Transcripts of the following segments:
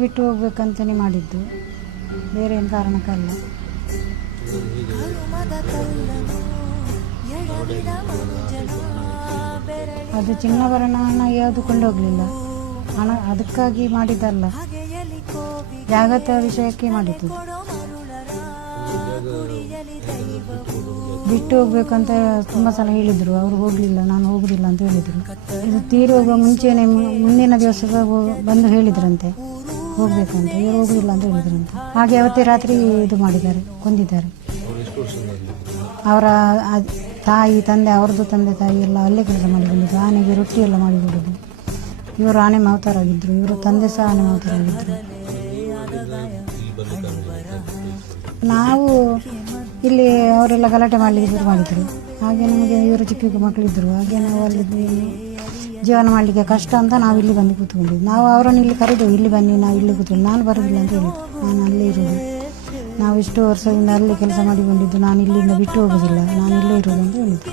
ಬಿಟ್ಟು ಹೋಗ್ಬೇಕಂತಲೇ ಮಾಡಿದ್ದು, ಬೇರೆ ಏನು ಕಾರಣಕ್ಕಲ್ಲ. ಅದು ಚಿನ್ನಾಭರಣ ಹಣ ಯಾವುದು ಕೊಂಡೋಗಲಿಲ್ಲ, ಹಣ ಅದಕ್ಕಾಗಿ ಮಾಡಿದ್ದಲ್ಲ, ಜಾಗದ ವಿಷಯಕ್ಕೆ ಮಾಡಿದ್ದು. ಬಿಟ್ಟು ಹೋಗ್ಬೇಕಂತ ತುಂಬ ಸಲ ಹೇಳಿದರು, ಅವರು ಹೋಗಲಿಲ್ಲ, ನಾನು ಹೋಗುದಿಲ್ಲ ಅಂತ ಹೇಳಿದರು. ಇದು ತೀರಿ ಹೋಗುವ ಮುಂಚೆನೇ ಮುಂದಿನ ದಿವಸ ಬಂದು ಹೇಳಿದ್ರಂತೆ ಹೋಗ್ಬೇಕಂತ, ಇವರು ಹೋಗುದಿಲ್ಲ ಅಂತ ಹೇಳಿದ್ರಂತೆ. ಹಾಗೆ ಅವತ್ತೇ ರಾತ್ರಿ ಇದು ಮಾಡಿದ್ದಾರೆ, ಕೊಂದಿದ್ದಾರೆ. ಅವರ ತಾಯಿ ತಂದೆ, ಅವ್ರದ್ದು ತಂದೆ ತಾಯಿ ಎಲ್ಲ ಅಲ್ಲೇ ಕೆಲಸ ಮಾಡಿ ಬಂದಿದ್ದು. ಆನೆಗೆ ರೊಟ್ಟಿ ಎಲ್ಲ ಮಾಡಿಕೊಡೋದು. ಇವರು ಆನೆ ಮಾವತರಾಗಿದ್ದರು, ಇವರು ತಂದೆ ಸಹ ಆನೆ ಮಾವತರಾಗಿದ್ದರು. ನಾವು ಇಲ್ಲಿ ಅವರೆಲ್ಲ ಗಲಾಟೆ ಮಾಡಲಿಕ್ಕೆ ಶುರು ಮಾಡಿದರು. ಹಾಗೆ ನಮಗೆ ಇವರು ಚಿಕ್ಕ ಮಕ್ಕಳಿದ್ದರು. ಹಾಗೆ ನಾವು ಅಲ್ಲಿ ಜೀವನ ಮಾಡಲಿಕ್ಕೆ ಕಷ್ಟ ಅಂತ ನಾವು ಇಲ್ಲಿ ಬಂದು ಕೂತ್ಕೊಂಡಿದ್ದು. ನಾವು ಅವರನ್ನು ಇಲ್ಲಿ ಕರೆದೆವು, ಇಲ್ಲಿ ಬನ್ನಿ, ನಾವು ಇಲ್ಲಿ ಕೂತ್ಕೊಂಡು. ನಾನು ಬರೋದಿಲ್ಲ ಅಂತ ಹೇಳಿದ್ದು, ನಾನು ಅಲ್ಲೇ ಇರೋದು, ನಾವು ಇಷ್ಟು ವರ್ಷದಿಂದ ಅಲ್ಲಿ ಕೆಲಸ ಮಾಡಿಕೊಂಡಿದ್ದು, ನಾನು ಇಲ್ಲಿಂದ ಬಿಟ್ಟು ಹೋಗೋದಿಲ್ಲ, ನಾನು ಇಲ್ಲೇ ಇರೋದು ಅಂತ ಹೇಳಿದ್ದು.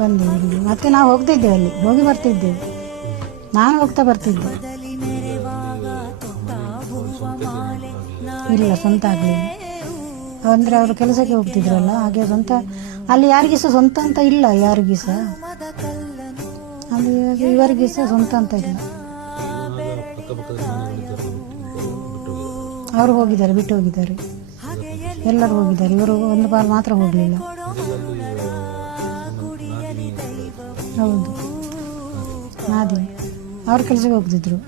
ಬಂದೆವು ಇಲ್ಲಿ, ಮತ್ತೆ ನಾವು ಹೋಗ್ತಿದ್ದೇವೆ, ಅಲ್ಲಿ ಹೋಗಿ ಬರ್ತಿದ್ದೇವೆ, ನಾನು ಹೋಗ್ತಾ ಬರ್ತಿದ್ದೆ. ಇಲ್ಲ, ಸ್ವಂತ ಆಗಲಿಲ್ಲ. ಅಂದರೆ ಅವರು ಕೆಲಸಕ್ಕೆ ಹೋಗ್ತಿದ್ರಲ್ಲ, ಹಾಗೆ ಸ್ವಂತ ಅಲ್ಲಿ ಯಾರಿಗೂ ಸಹ ಸ್ವಂತ ಅಂತ ಇಲ್ಲ, ಯಾರಿಗೂ ಸಹ ಅಲ್ಲಿ ಇವರಿಗೆ ಸಹ ಸ್ವಂತ ಅಂತ ಇಲ್ಲ. ಅವರು ಹೋಗಿದ್ದಾರೆ, ಬಿಟ್ಟು ಹೋಗಿದ್ದಾರೆ, ಎಲ್ಲರೂ ಹೋಗಿದ್ದಾರೆ. ಇವರು ಒಂದು ಪಾಲು ಮಾತ್ರ ಹೋಗಲಿಲ್ಲ. ಹೌದು, ನಾದಿ ಅವ್ರ ಕೆಲಸಕ್ಕೆ ಹೋಗ್ತಿದ್ರು.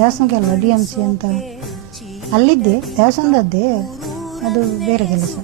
ದೇವಸ್ಥಾನಕ್ಕೆ ಅಲ್ವಾ, DMC ಅಂತ ಅಲ್ಲಿದ್ದೆ, ದೇವಸ್ಥಾನದದ್ದೇ, ಅದು ಬೇರೆ ಕೆಲಸ.